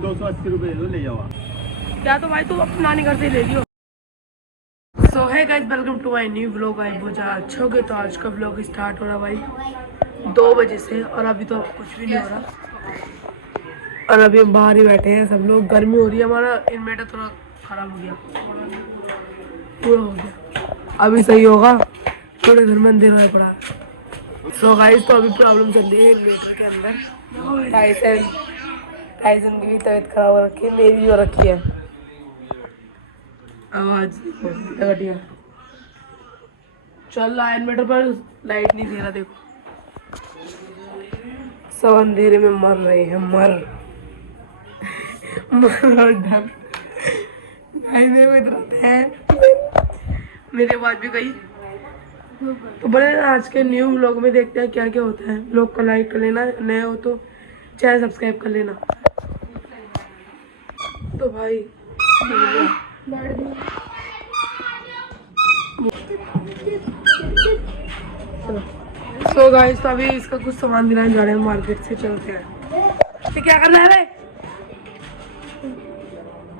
280 रुपये दे दो, ले जाओ आप। क्या तो भाई तू अपनी नानी घर से ले लियो। So hey guys, welcome to my new vlog. I बहुत ज़्यादा अच्छा हो गया। तो आज का व्लॉग स्टार्ट हो रहा भाई 2 बजे से और अभी तो कुछ भी नहीं हो रहा। और अभी हम बाहर ही बैठे हैं सब लोग। गर्मी हो रही है, हमारा इन्वर्टर थोड़ा ख़राब हो गया, पूरा हो गया। अभी सही होगा, थोड़े घर में अंधेरा पड़ा है। सो गाइस, तो अभी प्रॉब्लम चल रही है इन्वर्टर के अंदर। टाइसन की भी तबीयत खराब हो रखी है, मेरी भी हो रखी है। आवाज घटिया चल रहा है इन्वर्टर पर, लाइट नहीं दे रहा। देखो सब अंधेरे में मर रहे हैं, मर डर। मेरे को इतना है, मेरी आवाज भी गई। तो बोले आज के न्यू व्लॉग में देखते हैं क्या क्या होता है। व्लॉग को लाइक कर लेना, नए हो तो चैनल सब्सक्राइब कर लेना। तो भाई सो गाइस, तो अभी इसका कुछ सामान दिलाने जा रहे हैं, मार्केट से चलते हैं। ये क्या कर रहा है रे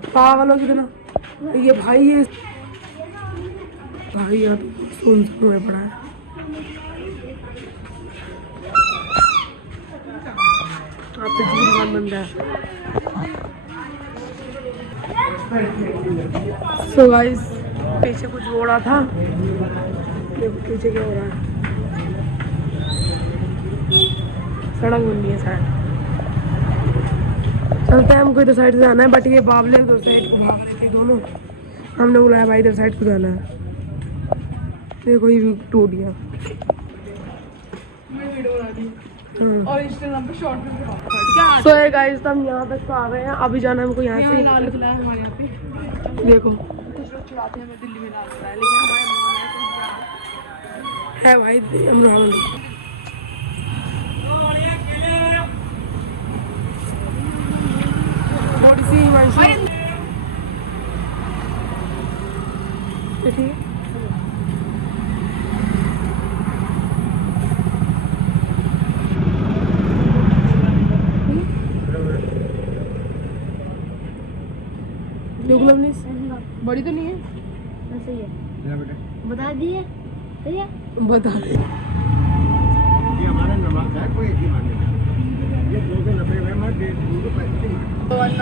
पागल हो कितना ये भाई। ये भाई यहाँ तो सुन में पड़ा है। आप पे दुकान बंद है। सो गाइस, पीछे कुछ हो रहा था, देखो पीछे क्या हो रहा है। सड़क बन रही है शायद। चलते हैं, हमको इधर साइड से जाना है, बट ये बाबले उधर साइड को भाग रहे थे दोनों। हमने बुलाया भाई इधर साइड को जाना है। देखो ये भी टूट गया। और इंस्टाग्राम पे शॉर्ट वीडियो। सो है गाइस, हम यहाँ तक तो आ गए हैं। अभी जाना है हमको यहाँ से। लाल किला है हमारे यहाँ पे। देखो कुछ लोग चलाते हैं, हमें दिल्ली में लाल किला है, लेकिन हमारे है भाई अमरावती। थोड़ी सी हिमांशु ठीक है। बड़ी तो नहीं है, ऐसे ही है। बता दिए भैया, बता दे। ये हमारा नवाब है, कोई एक ही माने ये 290 में मत दे, 250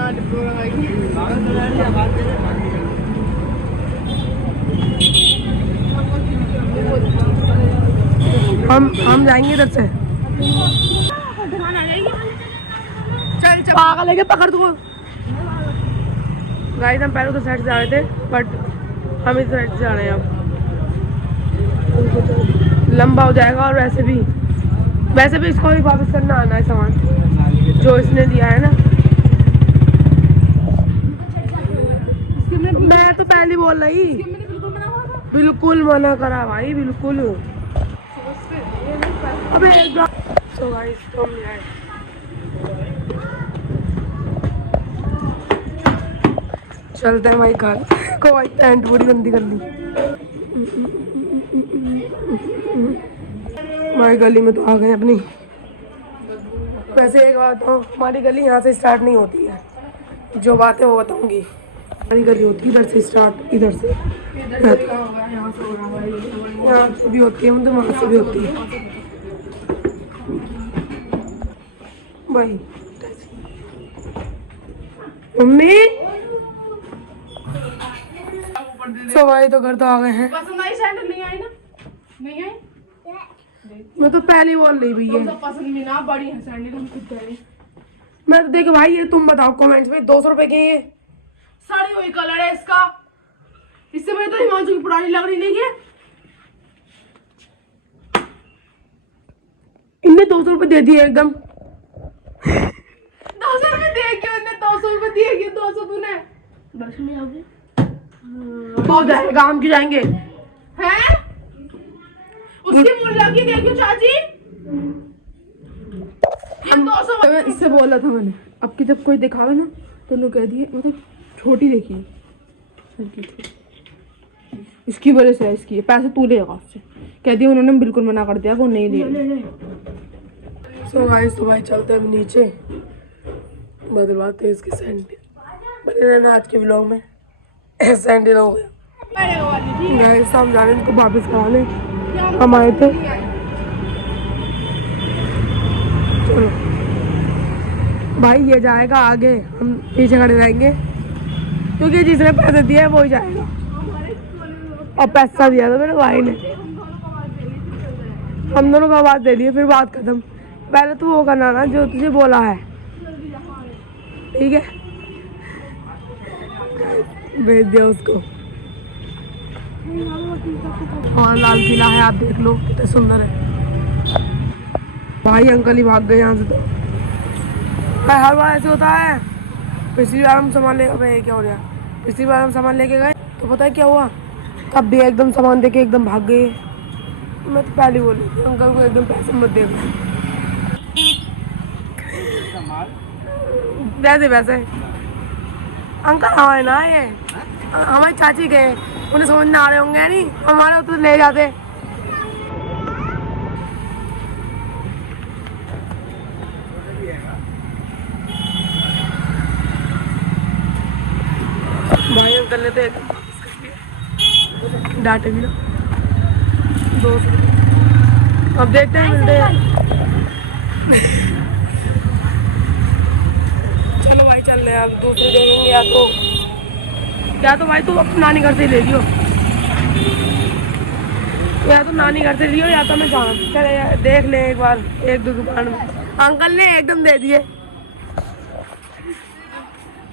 हम जाएंगे इधर से। चल चल पागल है क्या, पकड़ तू। गाइस, हम पहले तो साइड से आ रहे थे, बट हम इस साइड से आ रहे हैं। अब लंबा हो जाएगा। और वैसे भी इसको भी वापस करना आना है सामान जो इसने दिया है ना। मैं तो पहले बोल रही, बिल्कुल मना करा भाई, बिल्कुल। अबे सो गाइस, तो हम आए। चलते हैं भाई घर को। भाई टेंट पूरी गंदी कर ली हमारी गली में। तो आ गए अपनी। वैसे एक बात हो, हमारी गली यहाँ से स्टार्ट नहीं होती है, जो बात है वो बताऊंगी। हमारी गली होती है इधर से स्टार्ट, इधर से यहाँ से भी होती है, मतलब वहाँ से भी होती है भाई। मम्मी सो भाई, तो घर तो आ गए हैं। पसंद आई सैंडल? नहीं आई ना, नहीं आई। मैं तो पहले ही बोल रही भैया, तो पसंद भी ना, बड़ी है सैंडल, हम खुद कह रहे। मैं तो देख भाई, ये तुम बताओ कमेंट्स में 200 रुपए के ये साड़ी वही कलर है इसका। इससे मुझे तो हिमांशु की पुरानी लग रही नहीं है। इनने 200 रुपए दे दिए एकदम। 200 रुपए दे क्यों? इन्हें 200 रुपए दिए क्यों? 200 तूने दर्शन नहीं आओगे तो जाएगा, हम क्यों जाएंगे? हैं? उसकी मुल्ला की देखियो चाची, ये 200। इससे बोला था मैंने, अब की जब कोई दिखावे ना तो लोग कह दिए मतलब छोटी देखिए, इसकी वजह से इसकी पैसे तू लेगा उससे, कह दिया उन्होंने, बिल्कुल मना कर दिया, वो नहीं ले। सो गाइस, तो भाई चलते हैं नीचे। बदलवाते हैं इसके सैंडल। बने रहना आज के व्लॉग में। सैंडल हो गया गाइस, हम जा रहे हैं इनको वापस कराने। हम आए थे, चलो भाई ये जाएगा आगे, हम पीछे खड़े रहेंगे क्योंकि जिसने पैसे दिए वो ही जाएगा। और पैसा दिया था मेरे भाई ने, हम दोनों को आवाज़ दे दी, फिर बात खत्म। पहले तो वो करना ना जो तुझे बोला है, ठीक है? भेज दिया उसको। और लाल किला है, आप देख लो कितना सुंदर है। भाई अंकल ही भाग गए यहाँ से। तो हर बार ऐसे होता है। पिछली बार हम सामान ले क्या हो गया, पिछली बार हम सामान लेके गए तो पता है क्या हुआ, तब भी एकदम सामान देके एकदम भाग गए। मैं तो पहले बोली थी अंकल को एकदम पैसे मत दे, वैसे वैसे अंकल हमारे ना ये हमारी चाची गए, उन्हें समझ में आ रहे होंगे नहीं, हमारे तो ले जाते। भाई अंकल ने तो एकदम वापस कर दिया, डांटे भी ना 200 रुपये। अब देखते हैं मिलते हैं। चलो भाई चल रहे हैं, अब दूसरे देखेंगे या तो भाई तू अपनी नानी घर से ले लियो, या तो नानी घर से लियो या तो मैं जाऊँ। चले देख ले एक बार, एक दो दुकान में अंकल ने एकदम दे दिए,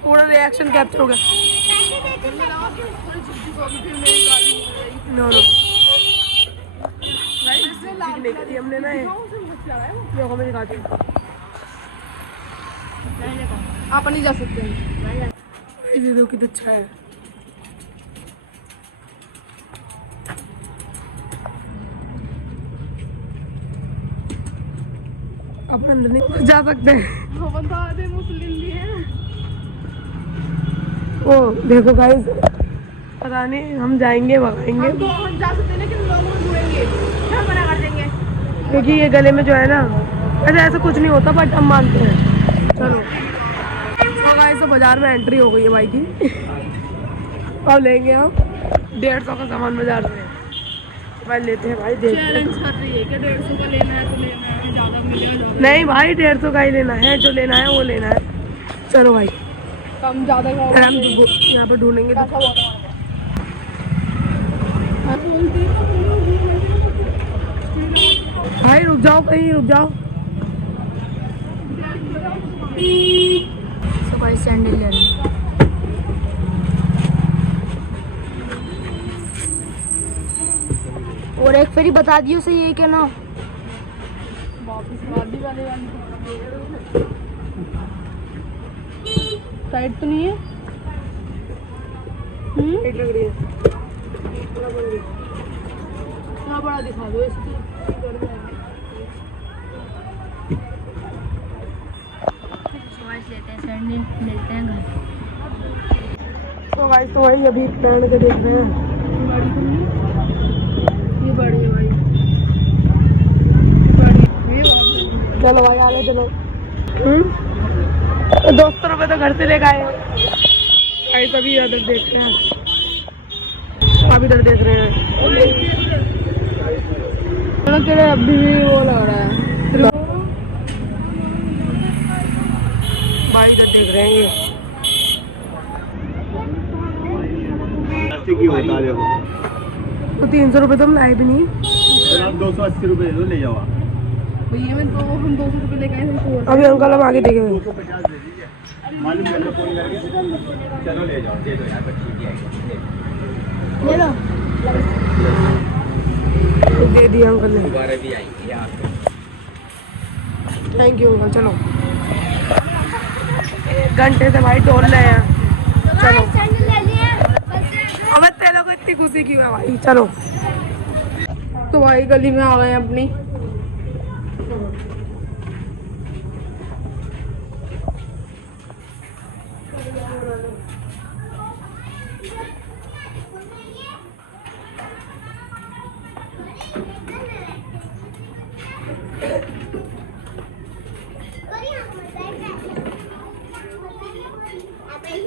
पूरा रिएक्शन कैप्चर हो गया। नो नो हमने ना देखो मैं दिखाती हूँ, आप नहीं जा सकते हैं। ये देखो कितना अच्छा है। अपन अंदर नहीं जा सकते। मुस्लिम भी हैं। ओ देखो गाइस, पता नहीं हम जाएंगे भगाएंगे हम जा सकते हैं लेकिन लोग मुड़ेंगे, क्या मना कर देंगे क्योंकि ये गले में जो है ना, ऐसे ऐसा कुछ नहीं होता, बट हम मानते हैं। चलो तो गाइस, तो बाजार में एंट्री हो गई है भाई की। अब लेंगे हम 150 का सामान बाजार में। भाई लेते हैं भाई, देखते हैं। चैलेंज कर रही है कि 150 का लेना है तो लेना है, ज़्यादा मिलेगा। नहीं भाई 150 का ही लेना है, जो लेना है वो लेना है। चलो भाई कम ज़्यादा फिर हम यहाँ पर ढूंढेंगे। भाई रुक जाओ, कहीं रुक जाओ। तो भाई सैंडल ले रहे हैं। और एक फेरी बता दियो सही है क्या ना, टाइट तो नहीं है। टाइट लग रही है, थोड़ा बड़ा दिखा दो इसको। लेते हैं सैंडल, मिलते हैं घर। तो भाई तो वही अभी पहन के देख रहे हैं। ये बड़ी है भाई, चलो भाई आगे चलो। 200 रुपये तो घर से लेकर आए भाई, तभी इधर देखते हैं। आप इधर देख रहे हैं, तेरे अभी भी वो लग रहा है। भाई इधर देख रहे हैं ये। की होता है देखो, तो 300 रुपये तो हम लाए भी नहीं। आप 280 रुपये दे दो, ले जाओ आप। भैया मैं तो हम 200 रुपये लेके आए थे। अभी अंकल हम आगे देखे हुए। 250 दे दीजिए, मालूम कर लो फोन करके। चलो ले जाओ, दे दो यार, बच्ची की आएगी। ले लो। दे दिया अंकल ने। दोबारा भी आएंगी आपको। Thank you uncle. चलो 1 घंटे से भाई टोल रहे हैं। चलो सैंडल ले लिए। अब तेरे को इतनी खुशी क्यों है भाई? चलो तो भाई गली में आ गए अपनी। आगे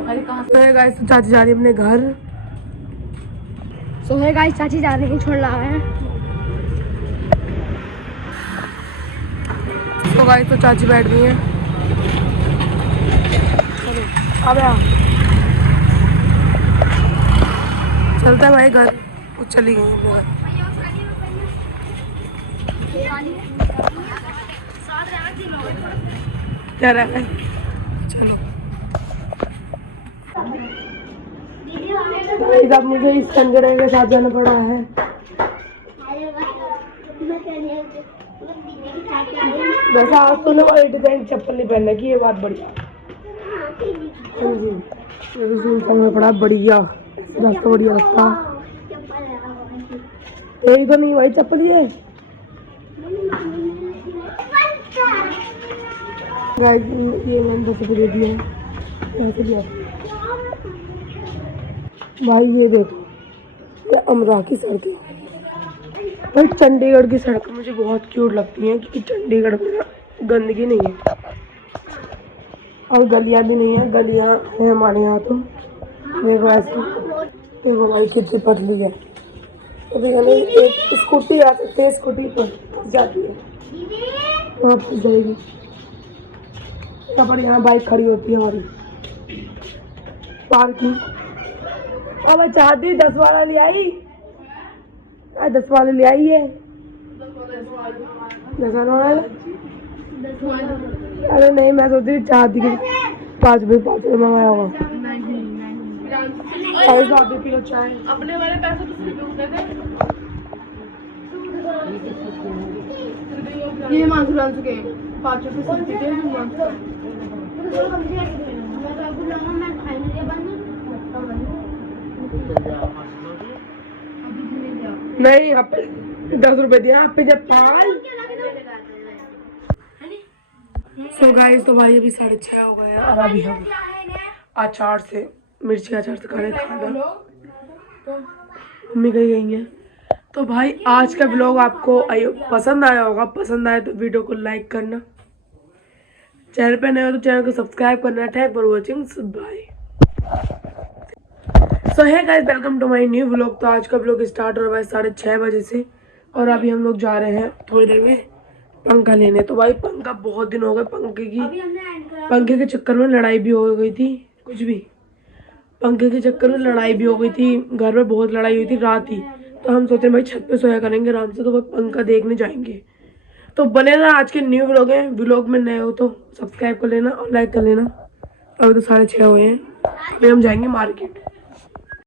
अरे कहाँ तो गाइस तो चाची जा रही है अपने घर। सो है गाइस, चाची जा रही है, छोड़ रहा है। तो गाइस तो चाची बैठ गई है। अब आ चलता है भाई घर। कुछ चली गई अपने घर। क्या रहा है? चलो गाइस अब मुझे इस कंजरे के साथ जाना पड़ा है। वैसे आज तो ना वाइट पैंट चप्पल नहीं पहनने की, ये बात बढ़िया। हाँ जी, मेरे शूज में पड़ा बढ़िया, रास्ता बढ़िया रास्ता। यही तो नहीं वाइट चप्पल ये गाइस, ये मैंने 10 रुपये दे दिए ऐसे दिया भाई। ये देखो, ये अमरा की सड़क है भाई। चंडीगढ़ की सड़कें मुझे बहुत क्यूट लगती हैं क्योंकि चंडीगढ़ में ना गंदगी नहीं है और गलियां भी नहीं है। गलियां हैं हमारे यहाँ तो। देखो ऐसे, देखो भाई कितनी पतली है। तो एक स्कूटी आ सकती है, स्कूटी पर जाती है वहाँ पर जाएगी। यहाँ पर यहाँ बाइक खड़ी होती है हमारी पार्किंग। अब चाहती 10 वाला ले आई, 10 वाले ले आई है। 10 वाला, अरे नहीं, मैं सोच रही चाहती कि 5 रुपये मंगाया होगा। आप भी पी लो चाय। अपने वाले पैसे तो सिर्फ उसने दे। ये मानसूरान के 5 रुपये सिर्फ दे नहीं, आप 10 रुपए दिया आप पे जब पाल। सो गाइस तो भाई अभी 6:30 हो गए और अभी हम अचार से, मिर्ची अचार से खाना मम्मी कही गई है। तो भाई आज का ब्लॉग आपको पसंद आया होगा। पसंद आए तो वीडियो को लाइक करना, चैनल पे नए हो तो चैनल को सब्सक्राइब करना। Thank for watching, bye. So hey guys, welcome to my new vlog. तो आज का व्लॉग स्टार्ट हो रहा है 6:30 बजे से और अभी हम लोग जा रहे हैं थोड़ी देर में पंखा लेने। तो भाई पंखा बहुत दिन हो गए, पंखे के चक्कर में लड़ाई भी हो गई थी। कुछ भी पंखे के चक्कर में लड़ाई भी हो गई थी, घर में बहुत लड़ाई हुई थी रात ही। तो हम सोचे भाई छत पे सोया करेंगे आराम से, तो भाई पंखा देखने जाएंगे। तो बने ना, आज के न्यू व्लॉग हैं। व्लॉग में नए हो तो सब्सक्राइब कर लेना और लाइक कर लेना। अभी तो 6:30 हुए हैं, अभी हम जाएंगे मार्केट।